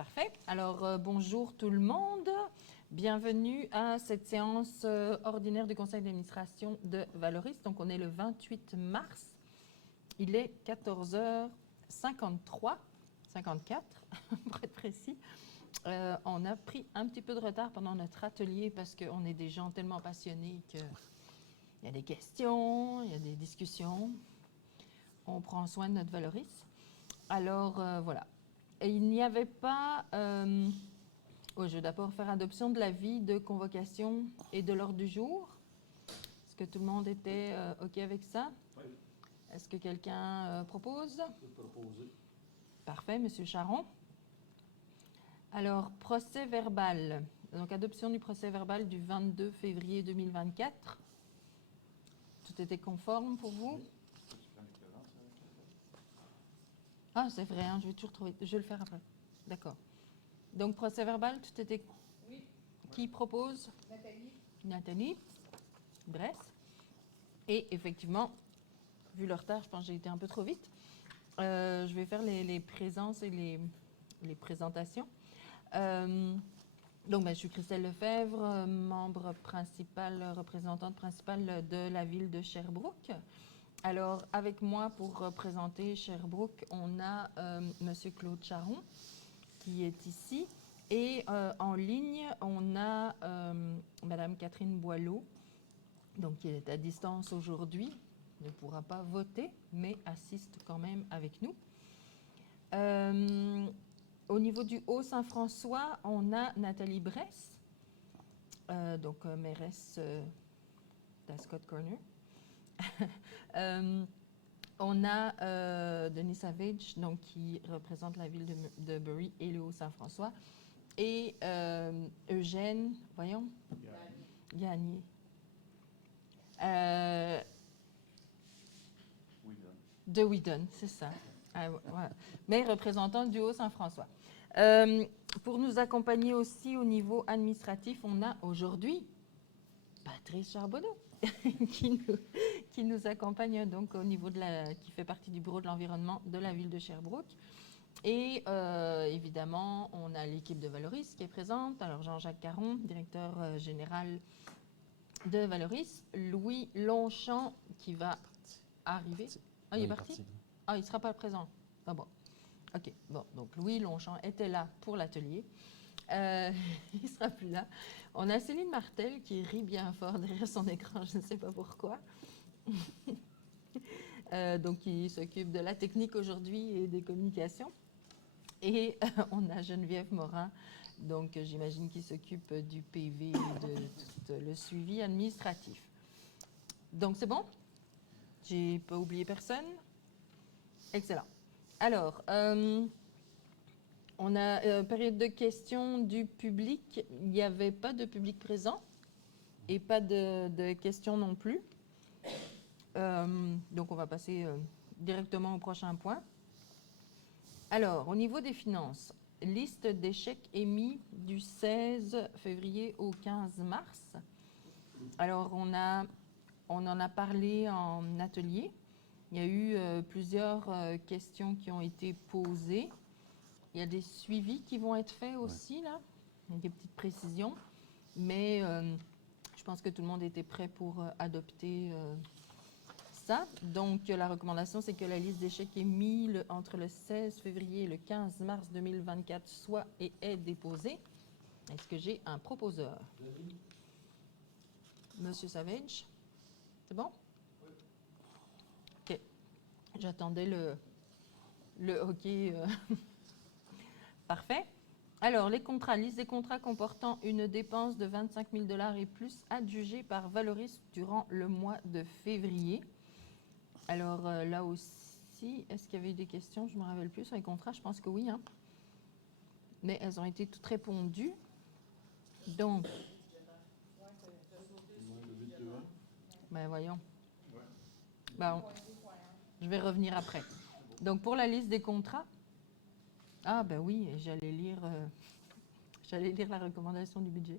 Parfait. Alors, bonjour tout le monde. Bienvenue à cette séance ordinaire du conseil d'administration de Valoris. Donc, on est le 28 mars. Il est 14h53, 54 pour être précis. On a pris un petit peu de retard pendant notre atelier parce qu'on est des gens tellement passionnés qu'il y a des questions, il y a des discussions. On prend soin de notre Valoris. Alors, voilà. Et il n'y avait pas... je vais d'abord faire adoption de l'avis de convocation et de l'ordre du jour. Est-ce que tout le monde était OK avec ça? Oui. Est-ce que quelqu'un propose? Je peux proposer. Parfait, Monsieur Charon. Alors, procès verbal. Donc, adoption du procès verbal du 22 février 2024. Tout était conforme pour vous? Oui. Ah, c'est vrai, hein, je vais toujours trouver. Je vais le faire après. D'accord. Donc, procès verbal, tout était... Oui. Qui propose? Nathalie. Nathalie. Bress. Et effectivement, vu le retard, je pense que j'ai été un peu trop vite. Je vais faire les présences et les présentations. Donc, je suis Christelle Lefebvre, membre principal, représentante principale de la ville de Sherbrooke. Alors, avec moi pour représenter Sherbrooke, on a Monsieur Claude Charon, qui est ici. Et en ligne, on a Madame Catherine Boileau, donc qui est à distance aujourd'hui, ne pourra pas voter, mais assiste quand même avec nous. Au niveau du Haut-Saint-François, on a Nathalie Bress, donc mairesse d'Ascot Corner. On a Denis Savage, donc, qui représente la ville de Bury et le Haut-Saint-François. Et Eugène, voyons, Gagné. De Whedon, c'est ça. Voilà. Mais représentant du Haut-Saint-François. Pour nous accompagner aussi au niveau administratif, on a aujourd'hui Patrice Charbonneau qui nous accompagne donc au niveau qui fait partie du bureau de l'environnement de la ville de Sherbrooke. Et évidemment, on a l'équipe de Valoris qui est présente. Alors Jean-Jacques Caron, directeur général de Valoris. Louis Longchamp qui va arriver. Ah, il est parti? Ah, il ne sera pas présent. Ah bon. OK. Bon, donc Louis Longchamp était là pour l'atelier. Il ne sera plus là. On a Céline Martel qui rit bien fort derrière son écran, je ne sais pas pourquoi. Donc, qui s'occupe de la technique aujourd'hui et des communications. Et on a Geneviève Morin, donc j'imagine qui s'occupe du PV et de tout le suivi administratif. Donc, c'est bon? J'ai pas oublié personne? Excellent. Alors, on a période de questions du public. Il n'y avait pas de public présent et pas de questions non plus. Donc, on va passer directement au prochain point. Alors, au niveau des finances, liste d'échecs émis du 16 février au 15 mars. Alors, on en a parlé en atelier. Il y a eu plusieurs questions qui ont été posées. Il y a des suivis qui vont être faits aussi, là. Des petites précisions. Mais je pense que tout le monde était prêt pour adopter ça. Donc, la recommandation, c'est que la liste d'échecs émise entre le 16 février et le 15 mars 2024 soit et est déposée. Est-ce que j'ai un proposeur? Monsieur Savage? C'est bon? Oui. OK. J'attendais le OK. Parfait. Alors, les contrats. Liste des contrats comportant une dépense de 25 000 $ et plus adjugée par Valoris durant le mois de février. Alors, là aussi, est-ce qu'il y avait eu des questions? Je ne me rappelle plus sur les contrats. Je pense que oui. Hein? Mais elles ont été toutes répondues. Donc, ben voyons. Ben, je vais revenir après. Donc, pour la liste des contrats, ah ben oui, j'allais lire la recommandation du budget.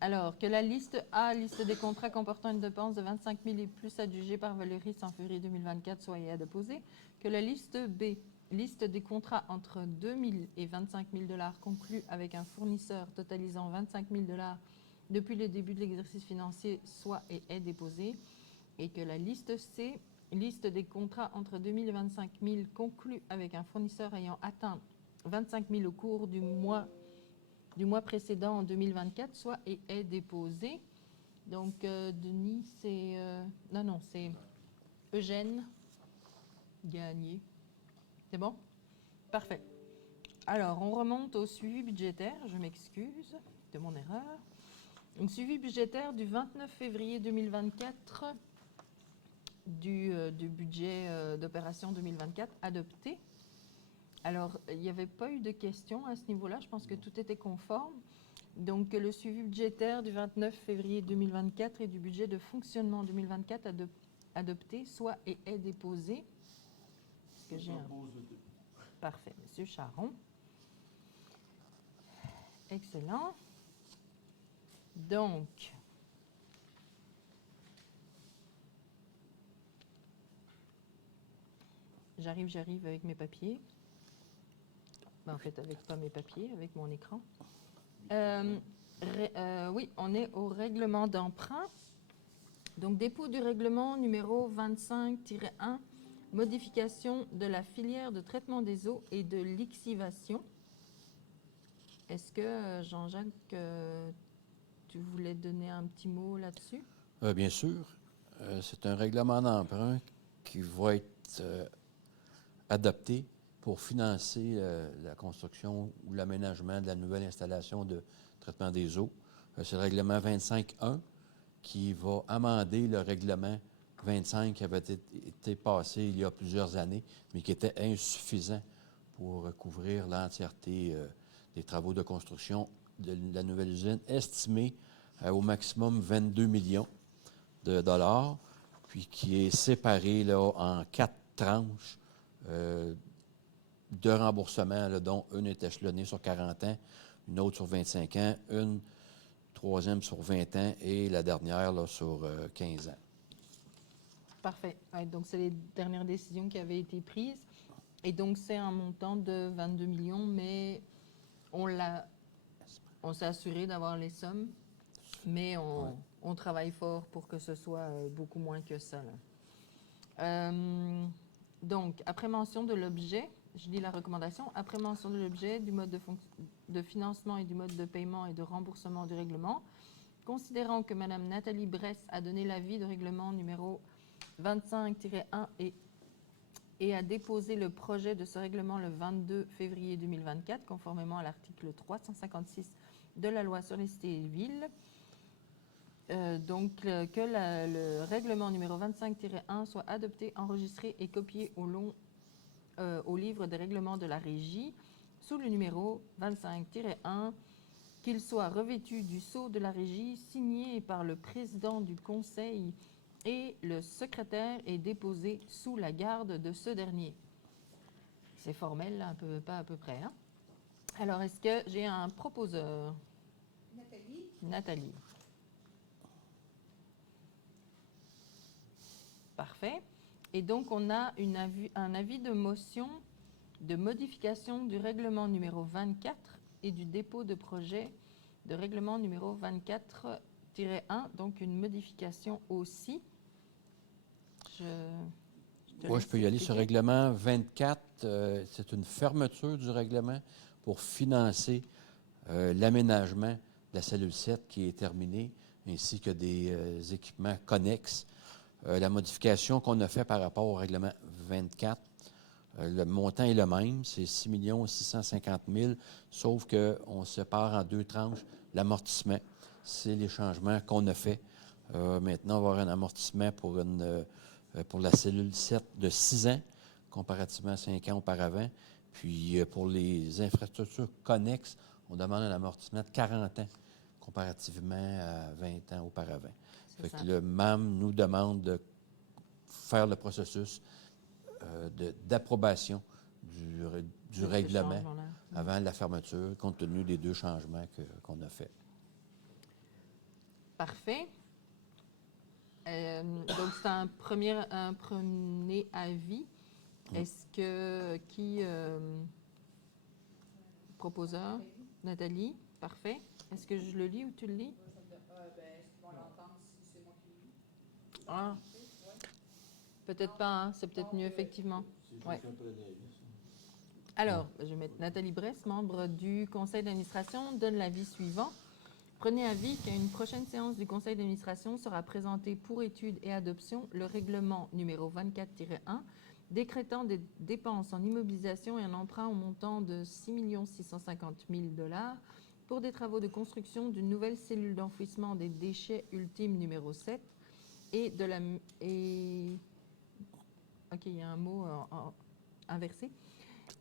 Alors, que la liste A, liste des contrats comportant une dépense de 25 000 et plus adjugée par Valérie en février 2024, soit et à déposer. Que la liste B, liste des contrats entre 2 000 et 25 000 $ conclus avec un fournisseur totalisant 25 000 $ depuis le début de l'exercice financier, soit et est déposée. Et que la liste C, liste des contrats entre 2 000 et 25 000 conclus avec un fournisseur ayant atteint 25 000 au cours du mois précédent en 2024, soit et est déposé. Donc, Denis, c'est... non, c'est Eugène Gagné. C'est bon? Parfait. Alors, on remonte au suivi budgétaire. Je m'excuse de mon erreur. Donc, suivi budgétaire du 29 février 2024 du budget d'opération 2024 adopté. Alors, il n'y avait pas eu de questions à ce niveau-là. Je pense que tout était conforme. Donc, le suivi budgétaire du 29 février 2024 et du budget de fonctionnement 2024 adopté, soit et est déposé. Est-ce que j'ai un... Parfait. Monsieur Charon. Excellent. Donc, j'arrive avec mes papiers. Ben, en fait, avec pas mes papiers, avec mon écran. Oui, on est au règlement d'emprunt. Donc, dépôt du règlement numéro 25-1, modification de la filière de traitement des eaux et de lixivation. Est-ce que, Jean-Jacques, tu voulais donner un petit mot là-dessus? Bien sûr. C'est un règlement d'emprunt qui va être adopté pour financer la construction ou l'aménagement de la nouvelle installation de traitement des eaux. C'est le règlement 25.1 qui va amender le règlement 25 qui avait été passé il y a plusieurs années, mais qui était insuffisant pour couvrir l'entièreté des travaux de construction de la nouvelle usine, estimée au maximum 22 millions de dollars, puis qui est séparé là, en 4 tranches de remboursement, là, dont une est échelonnée sur 40 ans, une autre sur 25 ans, une troisième sur 20 ans et la dernière là, sur 15 ans. Parfait. Ouais, donc, c'est les dernières décisions qui avaient été prises. Et donc, c'est un montant de 22 millions, mais on s'est assuré d'avoir les sommes, mais on travaille fort pour que ce soit beaucoup moins que ça. Donc, après mention de l'objet, je lis la recommandation, après mention de l'objet, du mode de financement et du mode de paiement et de remboursement du règlement, considérant que Mme Nathalie Bress a donné l'avis de règlement numéro 25-1 et a déposé le projet de ce règlement le 22 février 2024, conformément à l'article 356 de la loi sur les cités et villes. Donc, que le règlement numéro 25-1 soit adopté, enregistré et copié au livre des règlements de la Régie, sous le numéro 25-1, qu'il soit revêtu du sceau de la Régie, signé par le président du Conseil et le secrétaire est déposé sous la garde de ce dernier. C'est formel, là, pas à peu près. Hein? Alors, est-ce que j'ai un proposeur? Nathalie. Parfait. Et donc, on a un avis de motion de modification du règlement numéro 24 et du dépôt de projet de règlement numéro 24-1, donc une modification aussi. Je peux y aller. Ce règlement 24, c'est une fermeture du règlement pour financer l'aménagement de la cellule 7 qui est terminée, ainsi que des équipements connexes. La modification qu'on a faite par rapport au règlement 24, le montant est le même, c'est 6 650 000, sauf qu'on sépare en 2 tranches l'amortissement. C'est les changements qu'on a faits. Maintenant, on va avoir un amortissement pour la cellule 7 de 6 ans, comparativement à 5 ans auparavant. Puis, pour les infrastructures connexes, on demande un amortissement de 40 ans, comparativement à 20 ans auparavant. Fait que le MAM nous demande de faire le processus d'approbation du règlement avant la fermeture, compte tenu des 2 changements qu'on a faits. Parfait. Donc, c'est un premier avis. Est-ce que qui proposeur? Nathalie, parfait. Est-ce que je le lis ou tu le lis? Est-ce qu'ils vont l'entendre si c'est moi qui le lis? Ah, peut-être pas, hein. C'est peut-être mieux, effectivement. Ouais. Alors, je vais mettre Nathalie Bresse, membre du conseil d'administration, donne l'avis suivant. Prenez avis qu'à une prochaine séance du conseil d'administration sera présenté pour étude et adoption le règlement numéro 24-1 décrétant des dépenses en immobilisation et un emprunt au montant de 6 650 000 $ pour des travaux de construction d'une nouvelle cellule d'enfouissement des déchets ultime numéro 7 et de la... OK, il y a un mot inversé.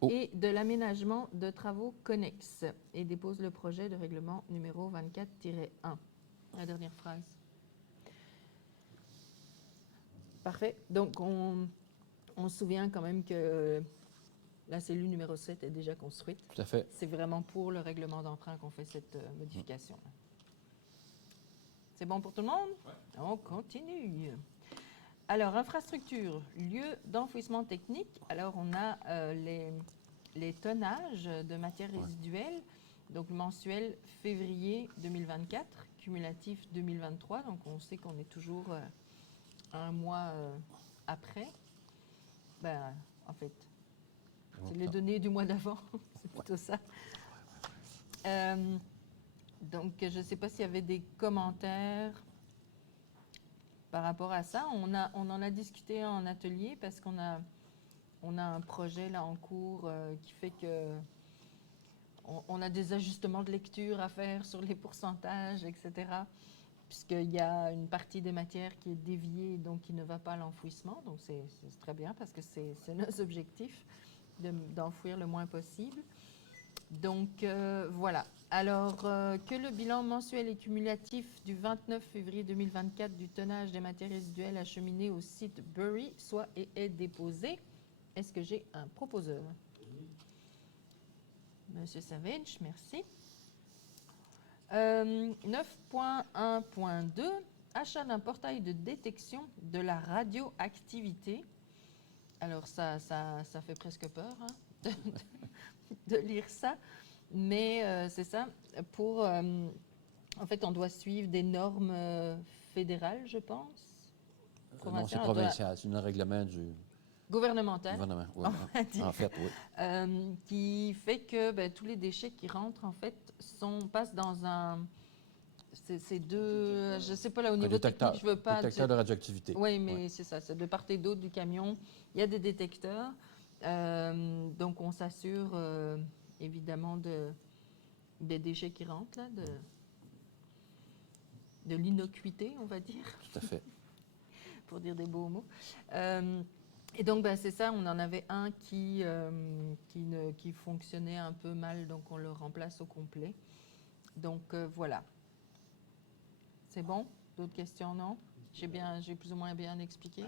Oh. Et de l'aménagement de travaux connexes et dépose le projet de règlement numéro 24-1. La dernière phrase. Parfait. Donc, on se souvient quand même que la cellule numéro 7 est déjà construite. Tout à fait. C'est vraiment pour le règlement d'emprunt qu'on fait cette modification. C'est bon pour tout le monde? Ouais. On continue. Alors, infrastructure, lieu d'enfouissement technique. Alors, on a les tonnages de matières résiduelles, donc mensuel février 2024, cumulatif 2023. Donc, on sait qu'on est toujours un mois après. Ben, en fait, c'est les données du mois d'avant. C'est plutôt ça. Donc, je ne sais pas s'il y avait des commentaires par rapport à ça. On en a discuté en atelier parce qu'on a un projet là en cours qui fait que on a des ajustements de lecture à faire sur les pourcentages, etc. Puisqu'il y a une partie des matières qui est déviée, donc qui ne va pas à l'enfouissement. Donc, c'est très bien parce que c'est nos objectifs d'enfouir le moins possible. Donc, voilà. Alors, que le bilan mensuel et cumulatif du 29 février 2024 du tonnage des matières résiduelles acheminées au site Bury soit et est déposé. Est-ce que j'ai un proposeur? Monsieur Savage, merci. 9.1.2, achat d'un portail de détection de la radioactivité. Alors, ça fait presque peur hein, de lire ça. Mais c'est ça, en fait, on doit suivre des normes fédérales, je pense. Non, c'est provincial, c'est un règlement du gouvernemental. gouvernement. Oui, on va dire. en fait, oui. Qui fait que tous les déchets qui rentrent, en fait, passent dans un... C'est deux... Je ne sais pas, là, au niveau technique, je ne veux pas... Détecteur de radioactivité. Oui, mais c'est ça, c'est de part et d'autre du camion. Il y a des détecteurs. Donc, on s'assure... évidemment, des déchets qui rentrent, là, de l'innocuité, on va dire. Tout à fait. Pour dire des beaux mots. Et donc, c'est ça, on en avait un qui fonctionnait un peu mal, donc on le remplace au complet. Donc, voilà. C'est bon? D'autres questions, non? J'ai plus ou moins bien expliqué. La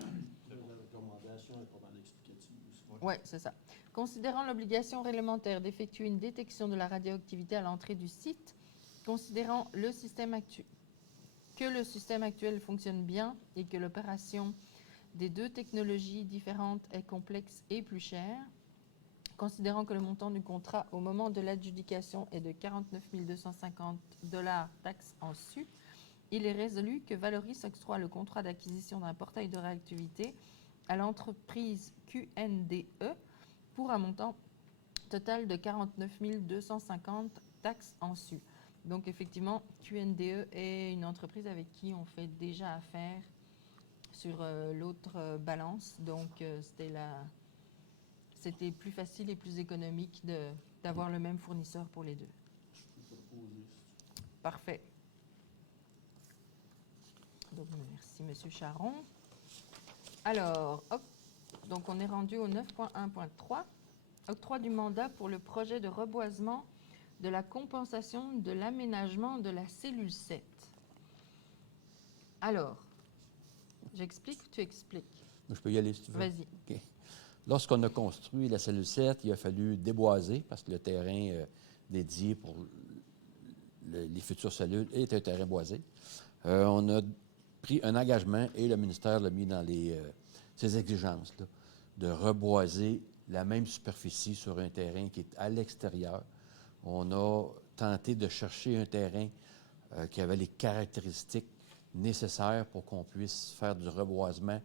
recommandation est pas mal explicative aussi. Oui, c'est ça. Considérant l'obligation réglementaire d'effectuer une détection de la radioactivité à l'entrée du site, considérant que le système actuel fonctionne bien et que l'opération des deux technologies différentes est complexe et plus chère, considérant que le montant du contrat au moment de l'adjudication est de 49 250 $ taxes en su, il est résolu que Valoris octroie le contrat d'acquisition d'un portail de radioactivité à l'entreprise QNDE pour un montant total de 49 250 taxes en su. Donc, effectivement, QNDE est une entreprise avec qui on fait déjà affaire sur l'autre balance. Donc, c'était plus facile et plus économique d'avoir le même fournisseur pour les deux. Je peux proposer. Parfait. Donc, merci, M. Charon. Alors, donc on est rendu au 9.1.3, octroi du mandat pour le projet de reboisement de la compensation de l'aménagement de la cellule 7. Alors, j'explique ou tu expliques? Je peux y aller si tu veux. Vas-y. Okay. Lorsqu'on a construit la cellule 7, il a fallu déboiser parce que le terrain dédié pour les futures cellules est un terrain boisé. On a pris un engagement et le ministère l'a mis dans ses exigences, là, de reboiser la même superficie sur un terrain qui est à l'extérieur. On a tenté de chercher un terrain qui avait les caractéristiques nécessaires pour qu'on puisse faire du reboisement,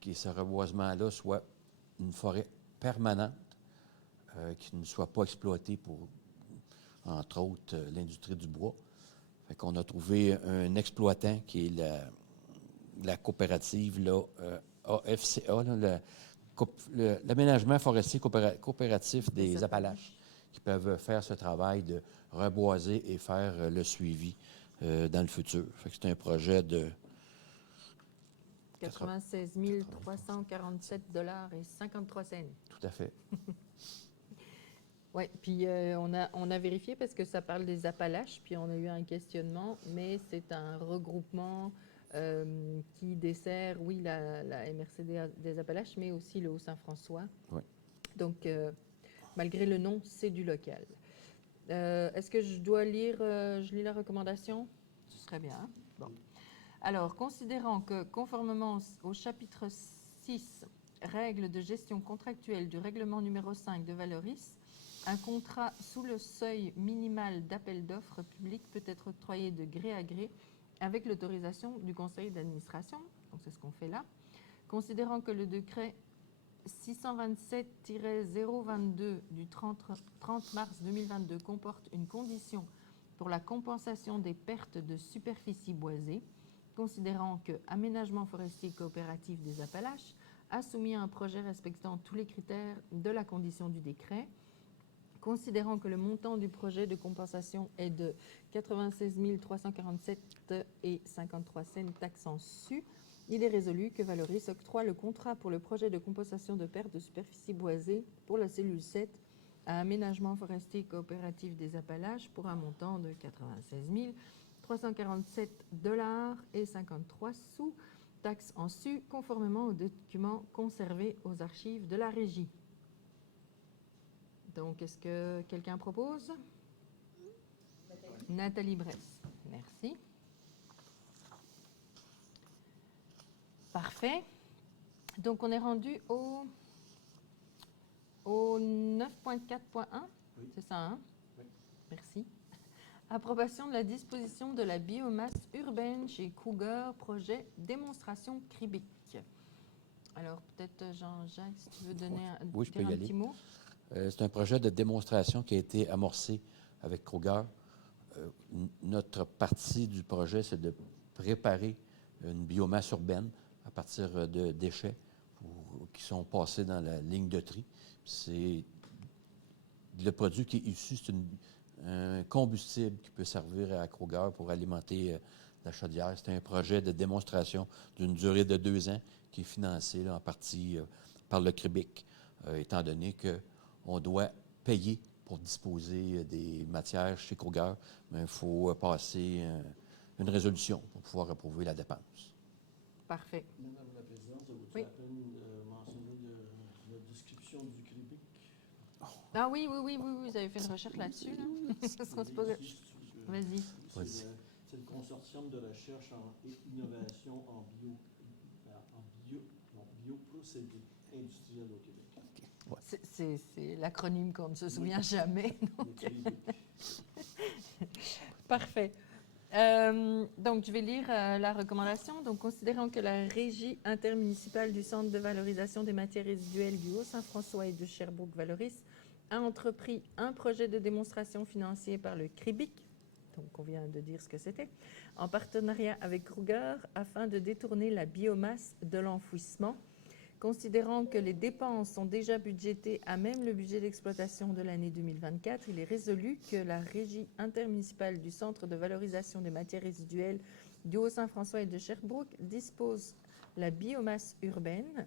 que ce reboisement-là soit une forêt permanente, qui ne soit pas exploitée pour, entre autres, l'industrie du bois. Fait qu'on a trouvé un exploitant qui est la coopérative là, AFCA, là, l'aménagement forestier coopératif des Appalaches, qui peuvent faire ce travail de reboiser et faire le suivi dans le futur. Fait que c'est un projet de 96 347 $ et 53 cents. Tout à fait. Oui, puis on a vérifié parce que ça parle des Appalaches, puis on a eu un questionnement, mais c'est un regroupement qui dessert, oui, la MRC des Appalaches, mais aussi le Haut-Saint-François. Oui. Donc, malgré le nom, c'est du local. Est-ce que je dois lire, je lis la recommandation? Ce serait bien. Hein? Bon. Alors, considérant que, conformément au chapitre 6, règles de gestion contractuelle du règlement numéro 5 de Valoris, un contrat sous le seuil minimal d'appel d'offres public peut être octroyé de gré à gré avec l'autorisation du conseil d'administration. Donc, c'est ce qu'on fait là. Considérant que le décret 627-022 du 30 mars 2022 comporte une condition pour la compensation des pertes de superficie boisée, considérant que Aménagement forestier coopératif des Appalaches a soumis un projet respectant tous les critères de la condition du décret, considérant que le montant du projet de compensation est de 96 347 et 53 cents taxant su, il est résolu que Valoris octroie le contrat pour le projet de compensation de perte de superficie boisée pour la cellule 7 à Aménagement forestier coopératif des Appalaches pour un montant de 96 347 $ et 53 sous, taxes en su, conformément aux documents conservés aux archives de la régie. Donc, est-ce que quelqu'un propose? Nathalie Bresse. Merci. Parfait. Donc, on est rendu au 9.4.1. Oui. C'est ça, hein? Oui. Merci. Approbation de la disposition de la biomasse urbaine chez Kruger, projet démonstration Cribic. Alors, peut-être Jean-Jacques, si tu veux donner Oui, je peux dire y un aller. petit mot. C'est un projet de démonstration qui a été amorcé avec Kruger. Notre partie du projet, c'est de préparer une biomasse urbaine à partir de déchets qui sont passés dans la ligne de tri. C'est le produit qui est issu, c'est un combustible qui peut servir à Kruger pour alimenter la chaudière. C'est un projet de démonstration d'une durée de 2 ans qui est financé là, en partie par le Cribic, étant donné qu'on doit payer pour disposer des matières chez Kruger, mais il faut passer une résolution pour pouvoir approuver la dépense. Parfait. Madame la Présidente, ça vaut-il Oui. la peine de mentionner la description du Cribic? Ah oui, vous avez fait une recherche là-dessus, là? Parce qu'on se pose- Vas-y. Vas-y. C'est le consortium de recherche et innovation en bioprocédés industriels au Québec. C'est l'acronyme qu'on ne se souvient jamais. Le Cribic. Parfait. Donc, je vais lire la recommandation. Donc, considérant que la Régie intermunicipale du Centre de valorisation des matières résiduelles du Haut-Saint-François et de Sherbrooke-Valoris a entrepris un projet de démonstration financé par le Cribic, donc on vient de dire ce que c'était, en partenariat avec Kruger afin de détourner la biomasse de l'enfouissement. Considérant que les dépenses sont déjà budgétées à même le budget d'exploitation de l'année 2024, il est résolu que la Régie intermunicipale du Centre de valorisation des matières résiduelles du Haut-Saint-François et de Sherbrooke dispose la biomasse urbaine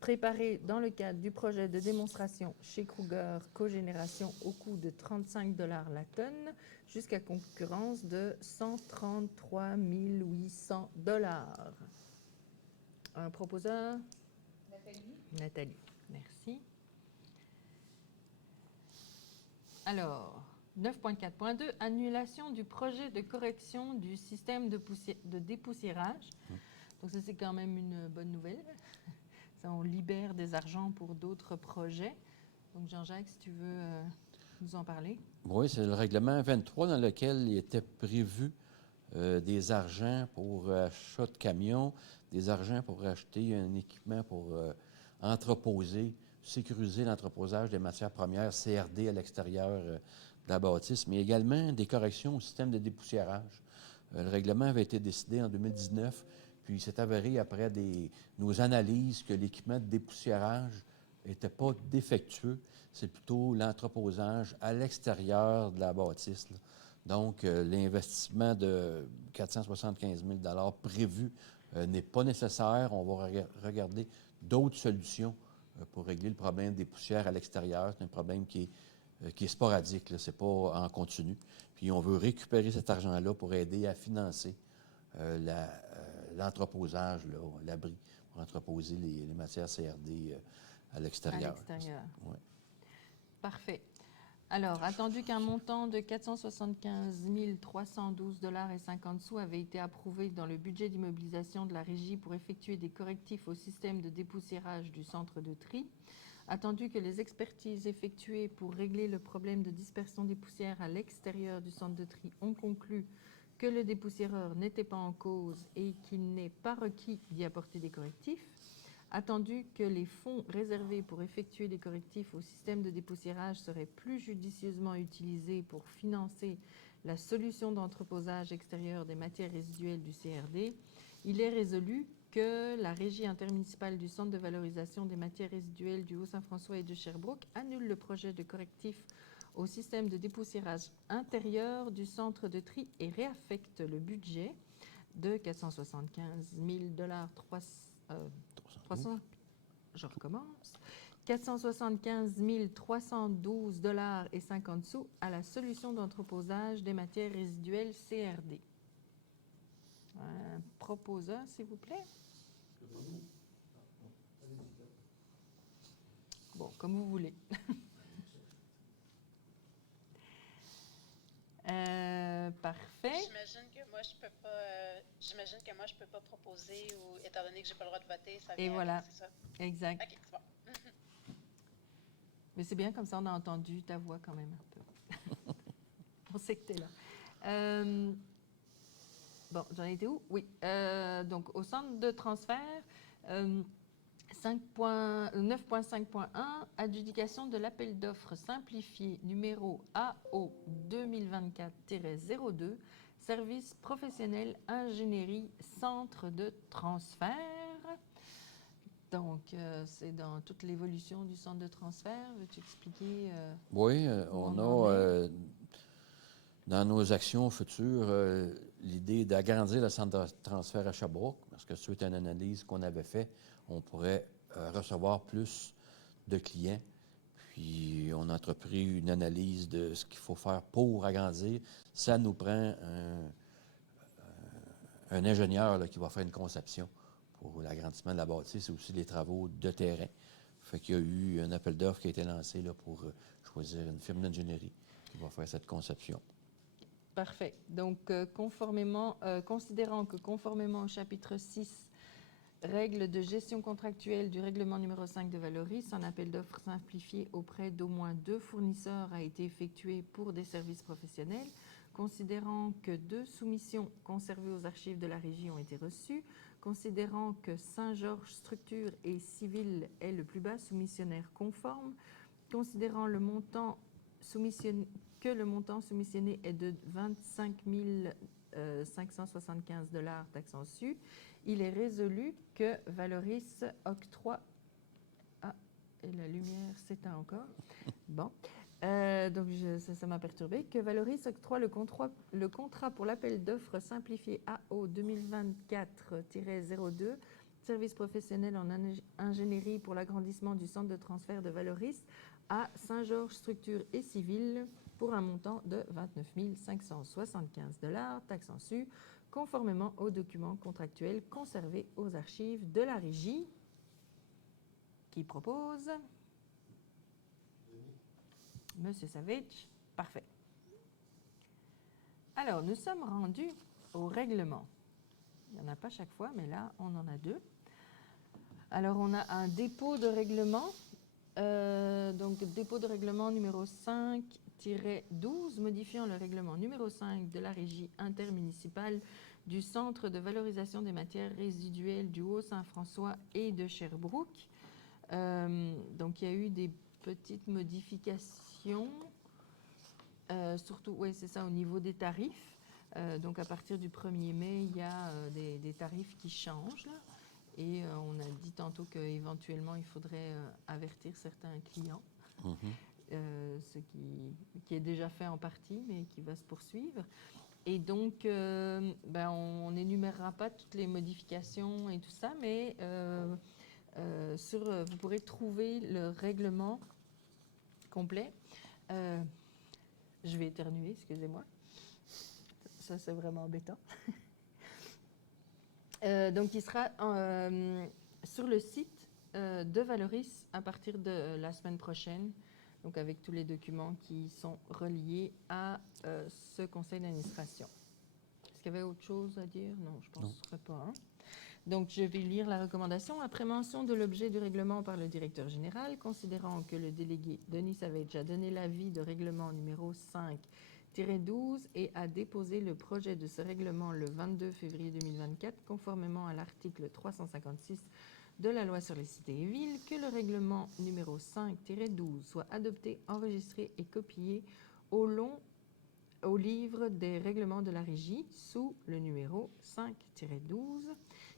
préparée dans le cadre du projet de démonstration chez Kruger Cogénération au coût de 35 $ la tonne jusqu'à concurrence de 133 800 $. Un proposeur? Nathalie, merci. Alors, 9.4.2, annulation du projet de correction du système de dépoussiérage. Donc ça, c'est quand même une bonne nouvelle. Ça, on libère des argents pour d'autres projets. Donc Jean-Jacques, si tu veux nous en parler. Oui, c'est le règlement 23 dans lequel il était prévu des argents pour achat de camions, des argents pour acheter un équipement pour entreposer, sécuriser l'entreposage des matières premières CRD à l'extérieur de la bâtisse, mais également des corrections au système de dépoussiérage. Le règlement avait été décidé en 2019, puis il s'est avéré après nos analyses que l'équipement de dépoussiérage n'était pas défectueux, c'est plutôt l'entreposage à l'extérieur de la bâtisse, là. Donc, l'investissement de 475 000 prévu n'est pas nécessaire. On va regarder d'autres solutions pour régler le problème des poussières à l'extérieur. C'est un problème qui est sporadique, ce n'est pas en continu. Puis, on veut récupérer cet argent-là pour aider à financer l'entreposage, l'abri, pour entreposer les matières CRD à l'extérieur. À l'extérieur. Ouais. Parfait. Alors, attendu qu'un montant de 475 312,50 $ avait été approuvé dans le budget d'immobilisation de la Régie pour effectuer des correctifs au système de dépoussiérage du centre de tri, attendu que les expertises effectuées pour régler le problème de dispersion des poussières à l'extérieur du centre de tri ont conclu que le dépoussiéreur n'était pas en cause et qu'il n'est pas requis d'y apporter des correctifs, attendu que les fonds réservés pour effectuer les correctifs au système de dépoussiérage seraient plus judicieusement utilisés pour financer la solution d'entreposage extérieur des matières résiduelles du CRD, il est résolu que la Régie intermunicipale du Centre de valorisation des matières résiduelles du Haut-Saint-François et de Sherbrooke annule le projet de correctif au système de dépoussiérage intérieur du centre de tri et réaffecte le budget de 475 000 je recommence. 475 312,50 $ à la solution d'entreposage des matières résiduelles CRD. Un proposeur, s'il vous plaît. Bon, comme vous voulez. Parfait. J'imagine que moi je peux pas proposer ou étant donné que j'ai pas le droit de voter, ça Et vient voilà. avec, c'est ça? Exact. OK, c'est bon. Mais c'est bien, comme ça, on a entendu ta voix quand même un peu. On sait que tu es là. Bon, j'en étais où? Oui. Donc, au centre de transfert, 9.5.1, adjudication de l'appel d'offres simplifié numéro AO 2024-02, service professionnel ingénierie centre de transfert. Donc, c'est dans toute l'évolution du centre de transfert. Veux-tu expliquer? Oui, on on en a dans nos actions futures l'idée d'agrandir le centre de transfert à Sherbrooke, parce que suite à une analyse qu'on avait faite, on pourrait recevoir plus de clients. Puis, on a entrepris une analyse de ce qu'il faut faire pour agrandir. Ça nous prend un ingénieur là, qui va faire une conception pour l'agrandissement de la bâtisse et aussi les travaux de terrain. Fait qu'il y a eu un appel d'offres qui a été lancé là, pour choisir une firme d'ingénierie qui va faire cette conception. Parfait. Donc, considérant que conformément au chapitre 6, règles de gestion contractuelle du règlement numéro 5 de Valoris, un appel d'offres simplifié auprès d'au moins 2 fournisseurs a été effectué pour des services professionnels, considérant que 2 soumissions conservées aux archives de la Régie ont été reçues, considérant que Saint-Georges Structure et Civil est le plus bas soumissionnaire conforme, considérant le montant que le montant soumissionné est de 25 575 $ taxes en su, il est résolu que Valoris octroie... Ah, et la lumière s'éteint encore. Bon. Donc, ça m'a perturbé. Que Valoris octroie le contrat pour l'appel d'offres simplifié AO 2024-02, service professionnel en ingénierie pour l'agrandissement du centre de transfert de Valoris à Saint-Georges Structure et Civil pour un montant de 29 575 $, taxes en su, conformément aux documents contractuels conservés aux archives de la Régie. Qui propose? Monsieur Savage. Parfait. Alors, nous sommes rendus au règlement. Il n'y en a pas chaque fois, mais là, on en a deux. Alors, on a un dépôt de règlement. Donc, dépôt de règlement numéro 5-12, modifiant le règlement numéro 5 de la régie intermunicipale du Centre de valorisation des matières résiduelles du Haut-Saint-François et de Sherbrooke. Donc, il y a eu des petites modifications, surtout, oui, c'est ça, au niveau des tarifs. Donc, à partir du 1er mai, il y a des tarifs qui changent, là. Et on a dit tantôt qu'éventuellement, il faudrait avertir certains clients, ce qui est déjà fait en partie, mais qui va se poursuivre. Et donc, on n'énumérera pas toutes les modifications et tout ça, mais vous pourrez trouver le règlement complet. Je vais éternuer, excusez-moi. Ça, c'est vraiment embêtant. Donc, il sera sur le site de Valoris à partir de la semaine prochaine, donc avec tous les documents qui sont reliés à ce conseil d'administration. Est-ce qu'il y avait autre chose à dire? Non, je ne penserais pas. Hein? Donc, je vais lire la recommandation. Après mention de l'objet du règlement par le directeur général, considérant que le délégué Denis Savage a donné l'avis de règlement numéro 5-12 et a déposé le projet de ce règlement le 22 février 2024, conformément à l'article 356 de la loi sur les cités et villes, que le règlement numéro 5-12 soit adopté, enregistré et copié au livre des règlements de la régie sous le numéro 5-12,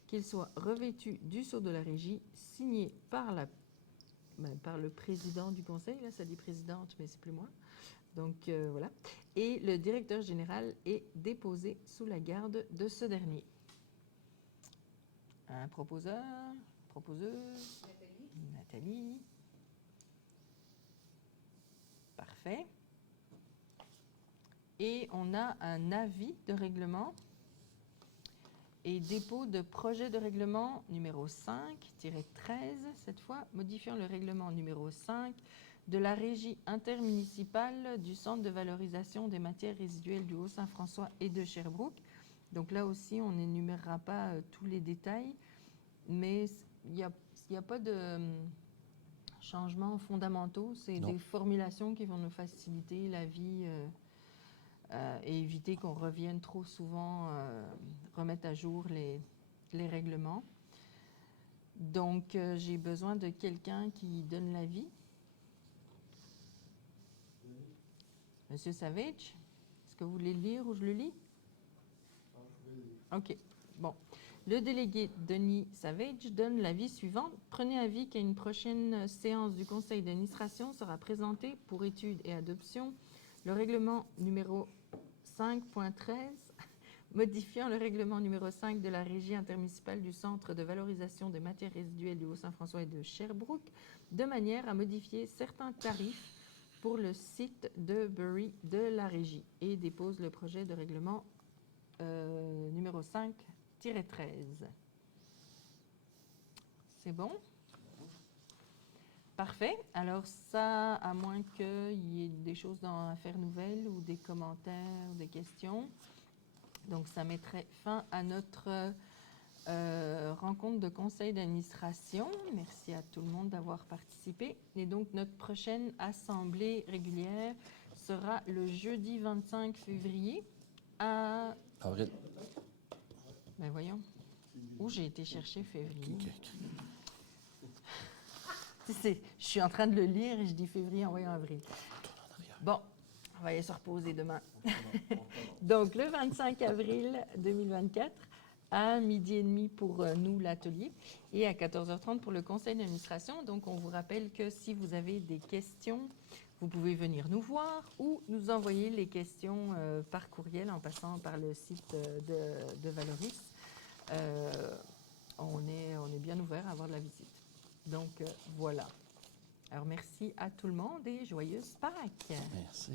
qu'il soit revêtu du sceau de la régie, signé par le président du conseil, là ça dit présidente, mais c'est plus moi, donc voilà, et le directeur général est déposé sous la garde de ce dernier. Un proposeur, proposeuse, Nathalie. Parfait. Et on a un avis de règlement et dépôt de projet de règlement numéro 5-13, cette fois, modifiant le règlement numéro 5 de la régie intermunicipale du Centre de valorisation des matières résiduelles du Haut-Saint-François et de Sherbrooke. Donc là aussi, on n'énumérera pas tous les détails, mais il n'y a pas de changements fondamentaux. C'est des formulations qui vont nous faciliter la vie et éviter qu'on revienne trop souvent remettre à jour les règlements. Donc, j'ai besoin de quelqu'un qui donne l'avis. Monsieur Savage, est-ce que vous voulez le lire ou je le lis? OK. Bon. Le délégué Denis Savage donne l'avis suivant. Prenez avis qu'à une prochaine séance du conseil d'administration sera présenté pour étude et adoption le règlement numéro 5.13, modifiant le règlement numéro 5 de la régie intermunicipale du Centre de valorisation des matières résiduelles du Haut-Saint-François et de Sherbrooke, de manière à modifier certains tarifs pour le site de Bury de la régie, et dépose le projet de règlement numéro 5-13. C'est bon? Parfait. Alors ça, à moins qu'il y ait des choses dans l'affaire nouvelle ou des commentaires, des questions. Donc, ça mettrait fin à notre rencontre de conseil d'administration. Merci à tout le monde d'avoir participé. Et donc, notre prochaine assemblée régulière sera le jeudi 25 février à... Avril. Ben voyons. Où j'ai été chercher février? Je suis en train de le lire et je dis février en voyant avril. Bon, on va aller se reposer demain. Donc, le 25 avril 2024, à 12h30 pour nous, l'atelier, et à 14h30 pour le conseil d'administration. Donc, on vous rappelle que si vous avez des questions, vous pouvez venir nous voir ou nous envoyer les questions par courriel en passant par le site de Valoris. On est bien ouvert à avoir de la visite. Donc, voilà. Alors, merci à tout le monde et joyeuse Pâques. Merci.